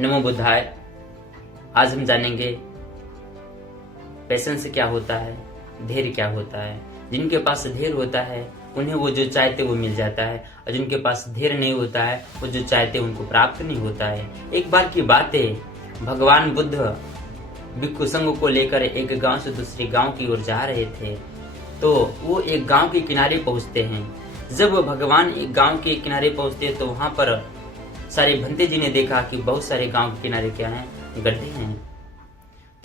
नमो बुद्धाय। आज हम जानेंगे पेशेंस क्या होता है, धैर्य क्या होता है। जिनके पास धैर्य होता है उन्हें वो जो चाहते वो मिल जाता है, और जिनके पास धैर्य नहीं होता है वो जो चाहते उनको प्राप्त नहीं होता है। एक बार की बात है, भगवान बुद्ध भिक्षु संघ को लेकर एक गांव से दूसरे गांव की ओर जा रहे थे। तो वो एक गांव के किनारे पहुंचते हैं। जब भगवान एक गांव के किनारे पहुंचते तो वहां पर सारे भंते जी ने देखा कि बहुत सारे गांव के किनारे क्या है, गड्ढे हैं।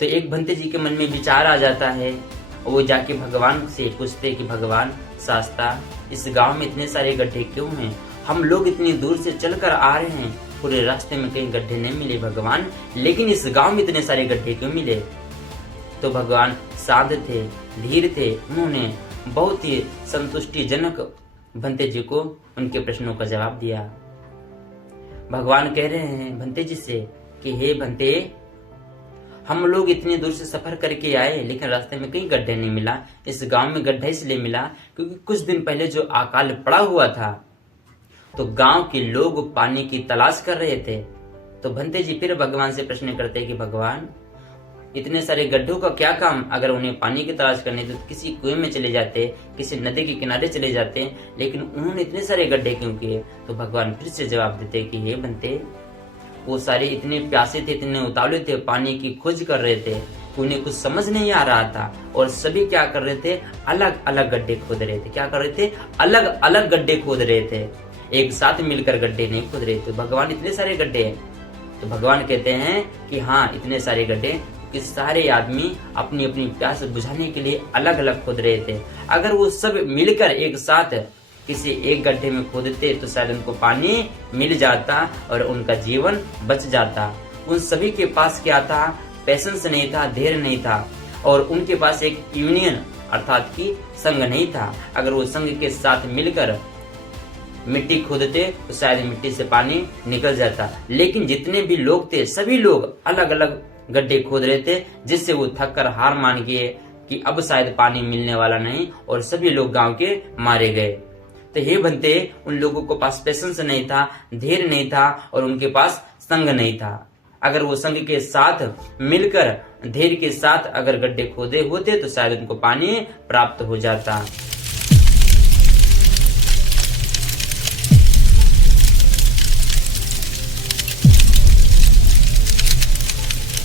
तो एक भंते जी के मन में विचार आ जाता है, वो जाके भगवान से पूछते कि भगवान शास्ता, इस गांव में इतने सारे गड्ढे क्यों हैं? हम लोग इतनी दूर से चलकर आ रहे हैं, पूरे रास्ते में कहीं गड्ढे नहीं मिले भगवान, लेकिन इस गांव में इतने सारे गड्ढे क्यों मिले? तो भगवान शांत थे, धीर थे। उन्होंने बहुत ही संतुष्टिजनक भंते जी को उनके प्रश्नों का जवाब दिया। भगवान कह रहे हैं भंते जी से कि हे भंते, हम लोग इतनी दूर से सफर करके आए लेकिन रास्ते में कहीं गड्ढे नहीं मिला। इस गांव में गड्ढा इसलिए मिला क्योंकि कुछ दिन पहले जो अकाल पड़ा हुआ था तो गांव के लोग पानी की तलाश कर रहे थे। तो भंते जी फिर भगवान से प्रश्न करते कि भगवान, इतने सारे गड्ढों का क्या काम? अगर उन्हें पानी की तलाश करनी तो किसी कुएं में चले जाते, किसी नदी के किनारे चले जाते, लेकिन उन्होंने इतने सारे गड्ढे क्यों किए? तो भगवान फिर से जवाब देते कि हे भंते, वो सारे इतने प्यासे थे, इतने उतावले थे, पानी की खोज कर रहे थे, उन्हें कुछ समझ नहीं आ रहा था। और सभी क्या कर रहे थे, अलग अलग गड्ढे खोद रहे थे। क्या कर रहे थे? अलग अलग गड्ढे खोद रहे थे, एक साथ मिलकर गड्ढे नहीं खोद रहे थे। भगवान, इतने सारे गड्ढे हैं? तो भगवान कहते हैं कि हाँ, इतने सारे गड्ढे कि सारे आदमी अपनी अपनी प्यास बुझाने के लिए अलग अलग खोद रहे थे। अगर वो सब मिलकर एक साथ किसी एक गड्ढे में खोदते तो शायद उनको पानी मिल जाता और उनका जीवन बच जाता। उन सभी के पास क्या था? पेशेंस नहीं था, धैर्य नहीं था, और उनके पास एक यूनियन अर्थात कि संघ नहीं था। अगर वो संघ के साथ मिलकर मिट्टी खोदते तो शायद मिट्टी से पानी निकल जाता। लेकिन जितने भी लोग थे सभी लोग अलग अलग गड्ढे खोद रहे थे, जिससे वो थक कर हार मान गए कि अब शायद पानी मिलने वाला नहीं, और सभी लोग गांव के मारे गए। तो हे भंते, उन लोगों को पास पेशेंस नहीं था, धैर्य नहीं था, और उनके पास संघ नहीं था। अगर वो संघ के साथ मिलकर धैर्य के साथ अगर गड्ढे खोदे होते तो शायद उनको पानी प्राप्त हो जाता।